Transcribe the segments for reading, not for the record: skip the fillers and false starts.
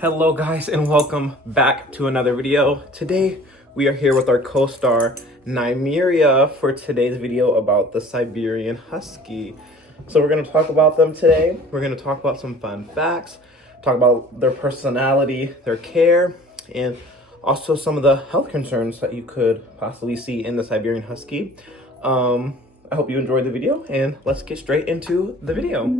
Hello guys and welcome back to another video. Today we are here with our co-star Nymeria for today's video about the Siberian Husky. So we're going to talk about them today. We're going to talk about some fun facts, talk about their personality, their care, and also some of the health concerns that you could possibly see in the Siberian Husky. I hope you enjoyed the video and let's get straight into the video.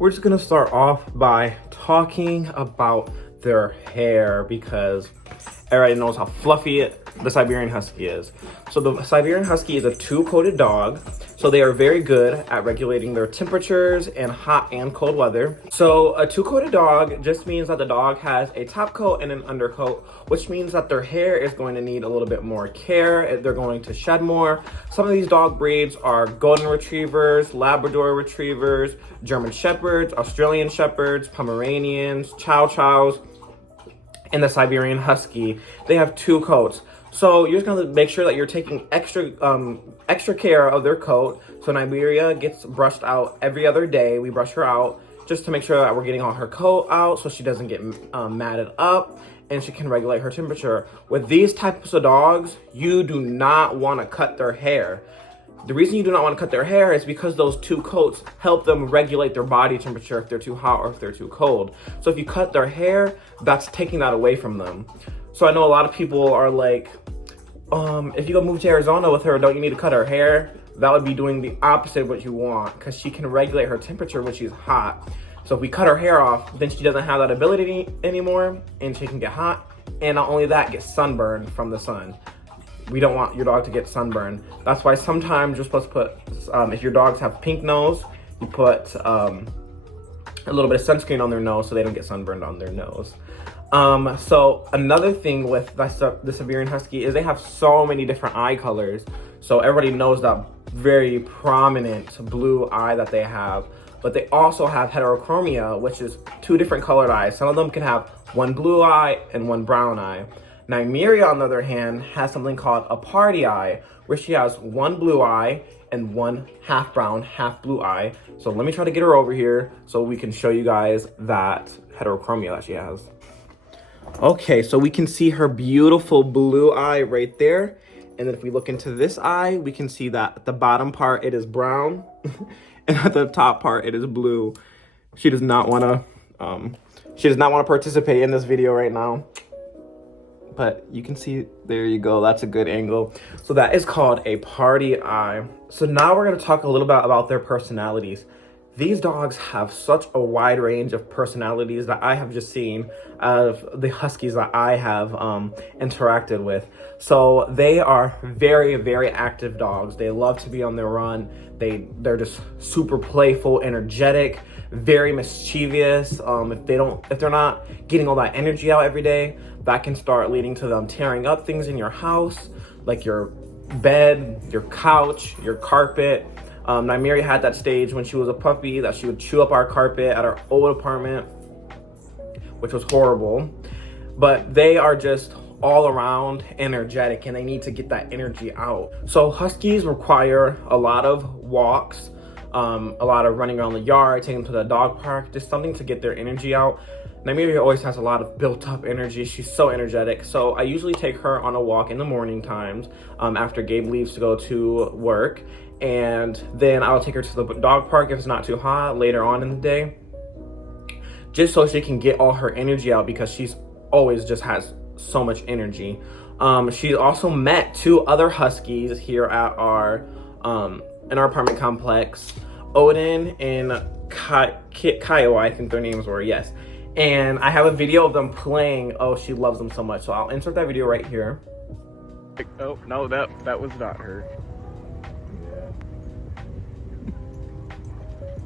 We're just gonna start off by talking about their hair because everybody knows how fluffy the Siberian Husky is. So the Siberian Husky is a two-coated dog, so they are very good at regulating their temperatures in hot and cold weather. So a two-coated dog just means that the dog has a top coat and an undercoat, which means that their hair is going to need a little bit more care. They're going to shed more. Some of these dog breeds are Golden Retrievers, Labrador Retrievers, German Shepherds, Australian Shepherds, Pomeranians, Chow Chows, and the Siberian Husky. They have two coats. So you're just gonna make sure that you're taking extra care of their coat. So Nymeria gets brushed out every other day. We brush her out just to make sure that we're getting all her coat out so she doesn't get matted up and she can regulate her temperature. With these types of dogs, you do not wanna cut their hair. The reason you do not want to cut their hair is because those two coats help them regulate their body temperature if they're too hot or if they're too cold. So if you cut their hair, that's taking that away from them. So I know a lot of people are like, if you go move to Arizona with her, don't you need to cut her hair? That would be doing the opposite of what you want because she can regulate her temperature when she's hot. So if we cut her hair off, then she doesn't have that ability anymore and she can get hot. And not only that, get sunburned from the sun. We don't want your dog to get sunburned. That's why sometimes you're supposed to put, if your dogs have pink nose, you put a little bit of sunscreen on their nose so they don't get sunburned on their nose. So another thing with the Siberian Husky is they have so many different eye colors. So everybody knows that very prominent blue eye that they have, but they also have heterochromia, which is two different colored eyes. Some of them can have one blue eye and one brown eye. Nymeria, on the other hand, has something called a party eye, where she has one blue eye and one half brown, half blue eye. So let me try to get her over here so we can show you guys that heterochromia that she has. Okay, so we can see her beautiful blue eye right there. And then if we look into this eye, we can see that at the bottom part, it is brown. And at the top part, it is blue. She does not want to participate in this video right now. But you can see, there you go, that's a good angle. So that is called a party eye. So now we're gonna talk a little bit about their personalities. These dogs have such a wide range of personalities that I have just seen of the Huskies that I have interacted with. So they are very, very active dogs. They love to be on their run. They're just super playful, energetic, very mischievous. If they're not getting all that energy out every day, that can start leading to them tearing up things in your house, like your bed, your couch, your carpet. Nymeria had that stage when she was a puppy that she would chew up our carpet at our old apartment, which was horrible. But they are just all around energetic and they need to get that energy out. So Huskies require a lot of walks, a lot of running around the yard, taking them to the dog park, just something to get their energy out. Nymeria always has a lot of built up energy. She's so energetic. So I usually take her on a walk in the morning times after Gabe leaves to go to work. And then I'll take her to the dog park if it's not too hot later on in the day, just so she can get all her energy out because she's always just has so much energy. She also met two other Huskies here at our in our apartment complex, Odin and Kiowa, I think their names were, yes. And I have a video of them playing. Oh, she loves them so much. So I'll insert that video right here. Oh, no, that was not her.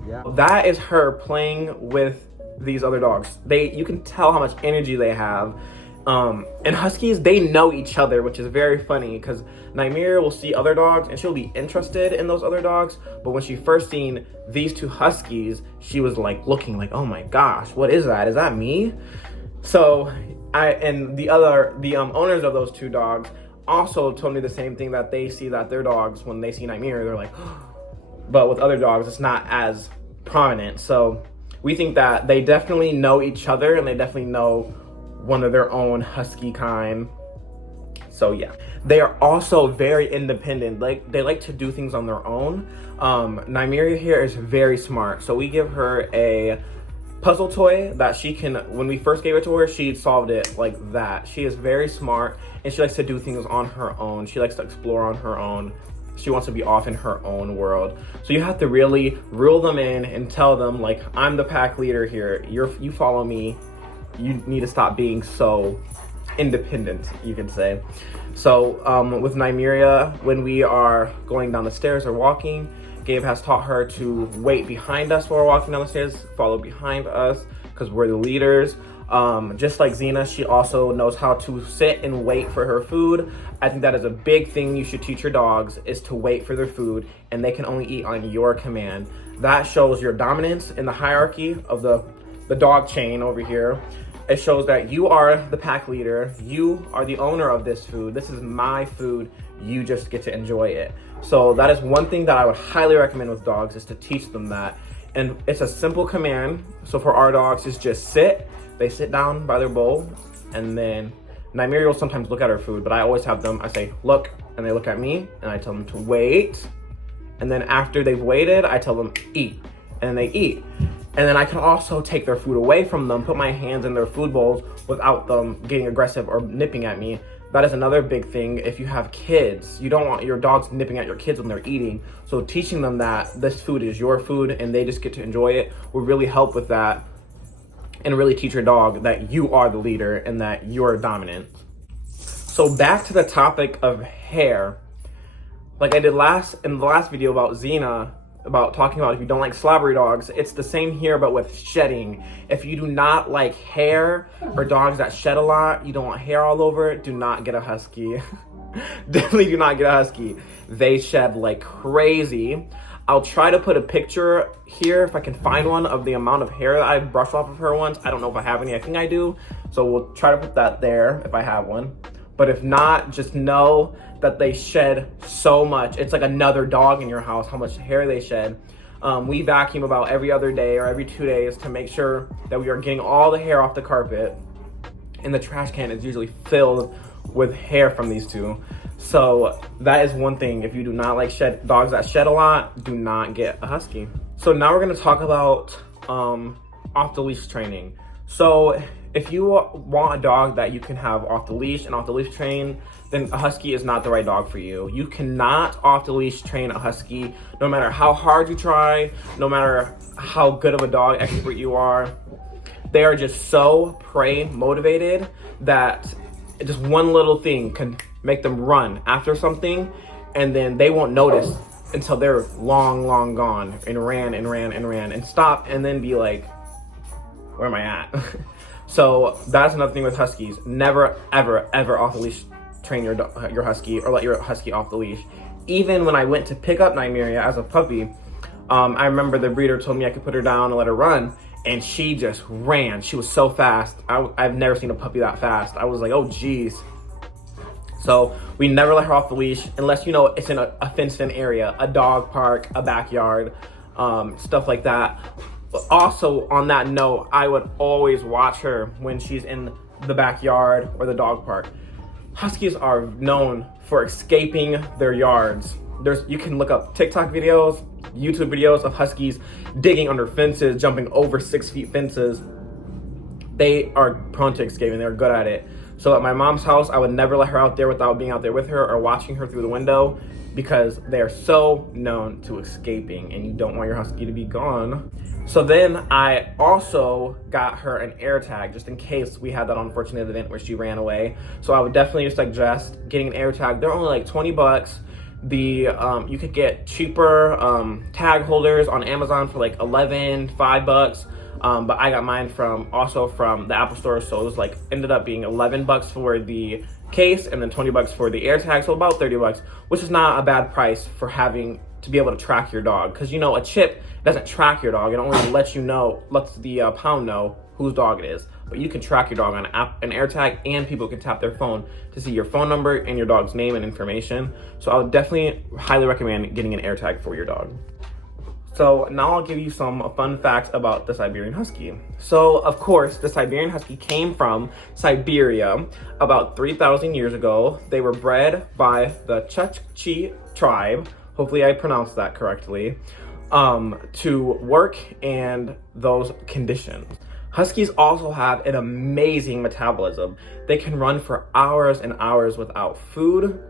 Yeah. That is her playing with these other dogs. You can tell how much energy they have. And Huskies, they know each other, which is very funny because Nymeria will see other dogs and she'll be interested in those other dogs. But when she first seen these two Huskies, she was like looking like, oh my gosh, what is that? Is that me? So the owners of those two dogs also told me the same thing, that they see that their dogs, when they see Nymeria, they're like, but with other dogs, it's not as prominent. So we think that they definitely know each other and they definitely know one of their own Husky kind. So yeah, they are also very independent. Like, they like to do things on their own. Nymeria here is very smart. So we give her a puzzle toy that she can, when we first gave it to her, she solved it like that. She is very smart and she likes to do things on her own. She likes to explore on her own. She wants to be off in her own world. So you have to really reel them in and tell them, like, I'm the pack leader here. You follow me. You need to stop being so independent, you can say. So with Nymeria, when we are going down the stairs or walking, Gabe has taught her to wait behind us while we're walking down the stairs, follow behind us, because we're the leaders. Just like Xena, she also knows how to sit and wait for her food. I think that is a big thing you should teach your dogs, is to wait for their food, and they can only eat on your command. That shows your dominance in the hierarchy of the dog chain over here. It shows that you are the pack leader. You are the owner of this food. This is my food. You just get to enjoy it. So that is one thing that I would highly recommend with dogs, is to teach them that. And it's a simple command. So for our dogs, it's just sit. They sit down by their bowl, and then Nymeria will sometimes look at her food, but I always have them, I say, look, and they look at me, and I tell them to wait. And then after they've waited, I tell them eat, and they eat. And then I can also take their food away from them, put my hands in their food bowls without them getting aggressive or nipping at me. That is another big thing. If you have kids, you don't want your dogs nipping at your kids when they're eating. So teaching them that this food is your food and they just get to enjoy it will really help with that, and really teach your dog that you are the leader and that you're dominant. So back to the topic of hair. Like I did in the last video about Xena, about talking about if you don't like slobbery dogs, it's the same here, but with shedding. If you do not like hair or dogs that shed a lot, you don't want hair all over it, do not get a Husky. Definitely do not get a Husky. They shed like crazy. I'll try to put a picture here if I can find one of the amount of hair that I brushed off of her once. I don't know if I have any, I think I do. So we'll try to put that there if I have one. But if not, just know that they shed so much. It's like another dog in your house, how much hair they shed. We vacuum about every other day or every 2 days to make sure that we are getting all the hair off the carpet. And the trash can is usually filled with hair from these two. So that is one thing. If you do not like dogs that shed a lot, do not get a Husky. So now we're gonna talk about off the leash training. So if you want a dog that you can have off the leash and off the leash train, then a Husky is not the right dog for you. You cannot off the leash train a Husky, no matter how hard you try, no matter how good of a dog expert you are. They are just so prey motivated that just one little thing can make them run after something, and then they won't notice until they're long gone and ran and stop and then be like, where am I at? So that's another thing with Huskies. Never, ever off the leash train your Husky or let your Husky off the leash. Even when I went to pick up Nymeria as a puppy, I remember the breeder told me I could put her down and let her run, and she just ran. She was so fast. I've never seen a puppy that fast. I was like, oh geez. So we never let her off the leash unless, you know, it's in a fenced-in area, a dog park, a backyard, stuff like that. But also on that note, I would always watch her when she's in the backyard or the dog park. Huskies are known for escaping their yards. You can look up TikTok videos, YouTube videos of Huskies digging under fences, jumping over 6 feet fences. They are prone to escaping. They're good at it. So at my mom's house, I would never let her out there without being out there with her or watching her through the window, because they are so known to escaping and you don't want your Husky to be gone. So then I also got her an air tag just in case we had that unfortunate event where she ran away. So I would definitely suggest getting an air tag. They're only like 20 bucks. You could get cheaper tag holders on Amazon for like $11, $5. But I got mine also from the Apple Store, so it was like ended up being 11 bucks for the case and then 20 bucks for the AirTag, so about 30 bucks, which is not a bad price for having to be able to track your dog. Because a chip doesn't track your dog, it only lets the pound know whose dog it is. But you can track your dog on an AirTag, and people can tap their phone to see your phone number and your dog's name and information. So I would definitely highly recommend getting an AirTag for your dog. So now I'll give you some fun facts about the Siberian Husky. So of course, the Siberian Husky came from Siberia about 3,000 years ago. They were bred by the Chukchi tribe, hopefully I pronounced that correctly, to work in those conditions. Huskies also have an amazing metabolism. They can run for hours and hours without food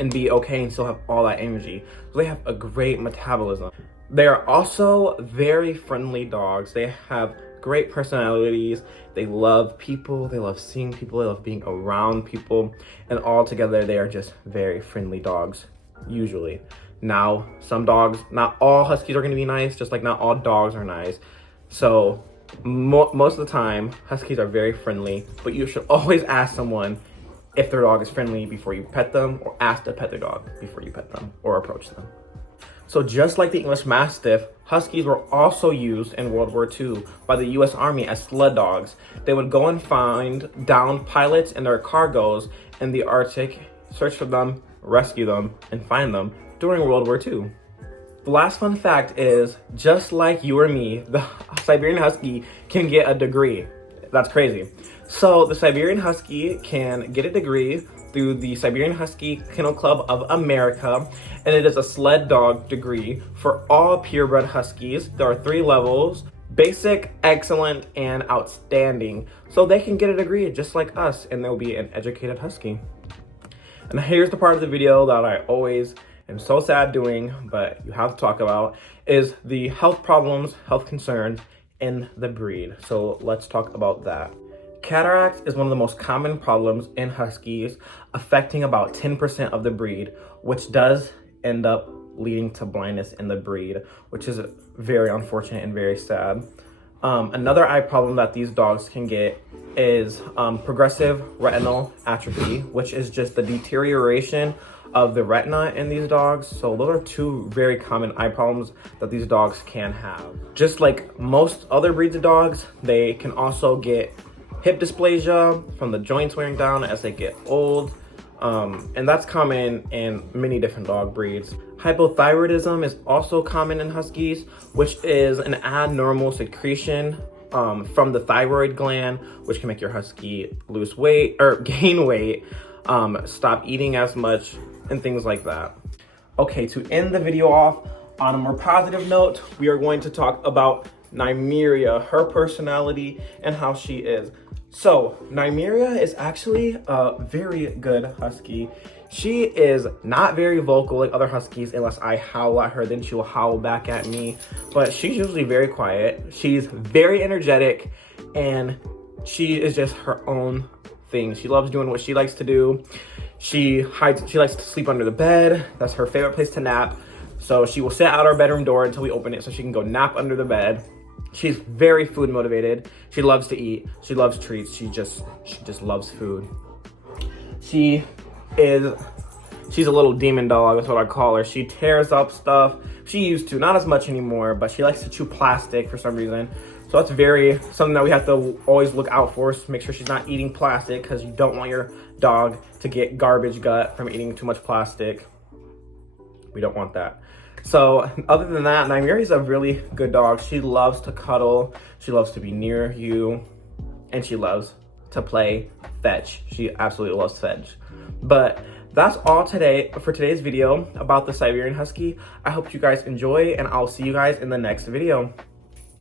and be okay and still have all that energy. So they have a great metabolism. They are also very friendly dogs. They have great personalities. They love people. They love seeing people. They love being around people. And all together, they are just very friendly dogs, usually. Now, some dogs, not all Huskies are going to be nice, just like not all dogs are nice. So most of the time, Huskies are very friendly, but you should always ask someone if their dog is friendly before you pet them, or ask to pet their dog before you pet them or approach them. So just like the English Mastiff, Huskies were also used in World War II by the US Army as sled dogs. They would go and find downed pilots and their cargoes in the Arctic, search for them, rescue them, and find them during World War II. The last fun fact is, just like you or me, the Siberian Husky can get a degree. That's crazy. So the Siberian Husky can get a degree through the Siberian Husky Kennel Club of America, and it is a sled dog degree for all purebred Huskies. There are 3 levels: basic, excellent, and outstanding. So they can get a degree just like us, and they'll be an educated Husky. And here's the part of the video that I always am so sad doing, but you have to talk about, is the health problems, health concerns in the breed. So let's talk about that. Cataract is one of the most common problems in Huskies, affecting about 10% of the breed, which does end up leading to blindness in the breed, which is very unfortunate and very sad. Another eye problem that these dogs can get is progressive retinal atrophy, which is just the deterioration of the retina in these dogs. So those are 2 very common eye problems that these dogs can have. Just like most other breeds of dogs, they can also get hip dysplasia from the joints wearing down as they get old. And that's common in many different dog breeds. Hypothyroidism is also common in Huskies, which is an abnormal secretion from the thyroid gland, which can make your Husky lose weight or gain weight, stop eating as much, and things like that. Okay, to end the video off on a more positive note, we are going to talk about Nymeria, her personality, and how she is. So Nymeria is actually a very good Husky. She is not very vocal like other Huskies. Unless I howl at her, then she'll howl back at me. But she's usually very quiet. She's very energetic, and she is just her own thing. She loves doing what she likes to do. She likes to sleep under the bed. That's her favorite place to nap. So she will sit out our bedroom door until we open it so she can go nap under the bed. She's very food motivated. She loves to eat. She loves treats. She just loves food. She's a little demon dog, that's what I call her. She tears up stuff. She used to, not as much anymore, but she likes to chew plastic for some reason. So that's something that we have to always look out for, so make sure she's not eating plastic, because you don't want your dog to get garbage gut from eating too much plastic. We don't want that. So other than that, Nymeria is a really good dog. She loves to cuddle. She loves to be near you, and she loves to play fetch. She absolutely loves fetch. But that's all for today's video about the Siberian Husky. I hope you guys enjoy, and I'll see you guys in the next video.